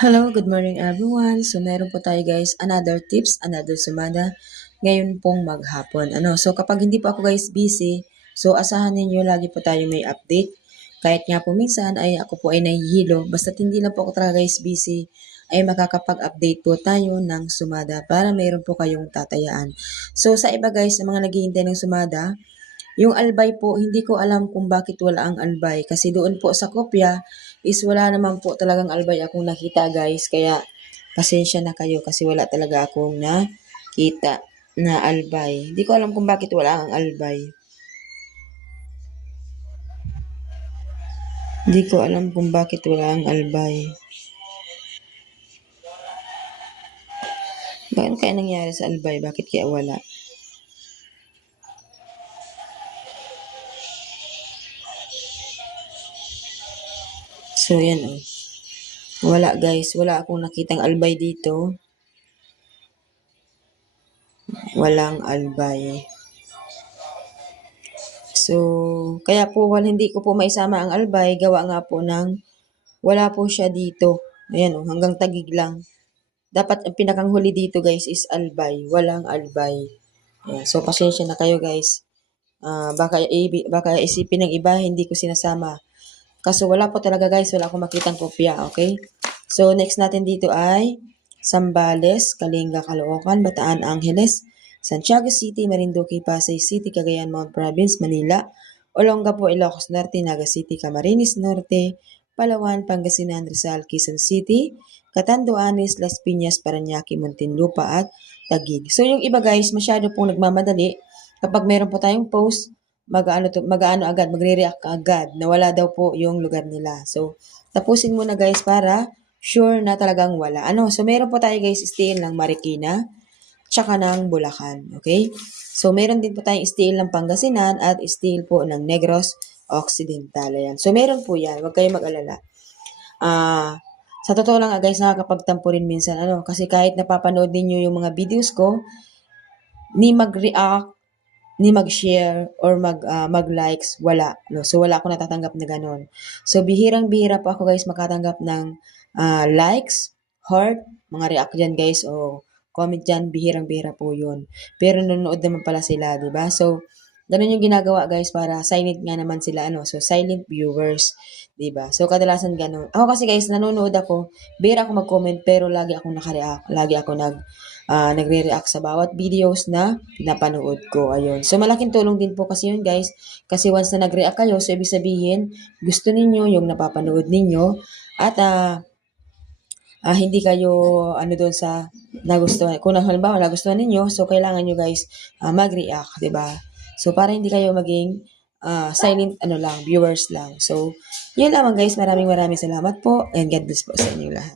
Hello, good morning everyone. So meron po tayo guys, another tips, another sumada. Ngayon pong maghapon. So kapag hindi po ako guys busy, so asahan ninyo lagi po tayo may update. Kahit nga po minsan ay ako po ay nahihilo, basta't hindi lang po ako talaga guys busy, ay makakapag-update po tayo ng sumada para mayroon po kayong tatayaan. So sa iba guys, sa mga naghihintay ng sumada, yung albay po, hindi ko alam kung bakit wala ang albay. Kasi doon po sa kopya is wala naman po talagang albay akong nakita guys. Kaya pasensya na kayo kasi wala talaga akong nakita na albay. Hindi ko alam kung bakit wala ang albay. Hindi ko alam kung bakit wala ang albay. Bakit kaya nangyari sa albay? Bakit kaya wala? So, yan oh. Wala guys. Wala akong nakitang albay dito. Walang albay. So, kaya po hindi ko po maisama ang albay, gawa nga po ng wala po siya dito. Ayan oh, hanggang tagig lang. Dapat ang pinakang huli dito guys is albay, walang albay. Ayan. So, pasensya na kayo guys. Baka isipin ng iba, hindi ko sinasama. Kaso wala po talaga guys, wala akong makitang kopya, okay? So, next natin dito ay Zambales, Kalinga, Caloocan, Bataan, Angeles, Santiago City, Marinduque, Pasay City, Cagayan, Mount Province, Manila, Olongapo, Ilocos Norte, Naga City, Camarines Norte, Palawan, Pangasinan, Rizal, Quezon City, Catanduanes, Las Piñas, Parañaque, Muntinlupa at Taguig. So yung iba guys, masyado pong nagmamadali. Kapag meron po tayong post, mag-aano agad, magre-react agad na wala daw po yung lugar nila. So, tapusin muna guys para sure na talagang wala. So meron po tayo guys steel ng Marikina, tsaka ng Bulacan, okay? So meron din po tayong steel ng Pangasinan at steel po ng Negros Occidental. Ayan. So meron po yan, huwag kayong mag-alala. Sa totoo lang guys, nakakapagtampo rin minsan, kasi kahit napapanood ninyo yung mga videos ko, ni mag-react, ni mag-share or mag-likes, wala. No? So, wala akong natatanggap na ganun. So, bihirang-bihira po ako guys makatanggap ng likes, heart, mga react dyan guys, o comment dyan, bihirang-bihira po yun. Pero nanonood naman pala sila, di ba? So, ganun yung ginagawa guys para silent nga naman sila, So, silent viewers, di ba? So, kadalasan ganun. Ako kasi guys, nanonood ako, bihira ako mag-comment, pero lagi akong naka-react, lagi ako nagre-react sa bawat videos na pinapanood ko. Ayun. So, malaking tulong din po kasi yun, guys. Kasi once na nag-react kayo, so ibig sabihin, gusto ninyo yung napapanood ninyo at hindi kayo doon sa nagustuhan. Kung halimbawa nagustuhan ninyo, so kailangan nyo guys mag-react, 'di ba? So para hindi kayo maging silent viewers lang. So, yun lamang guys. Maraming salamat po and God bless po sa inyo lahat.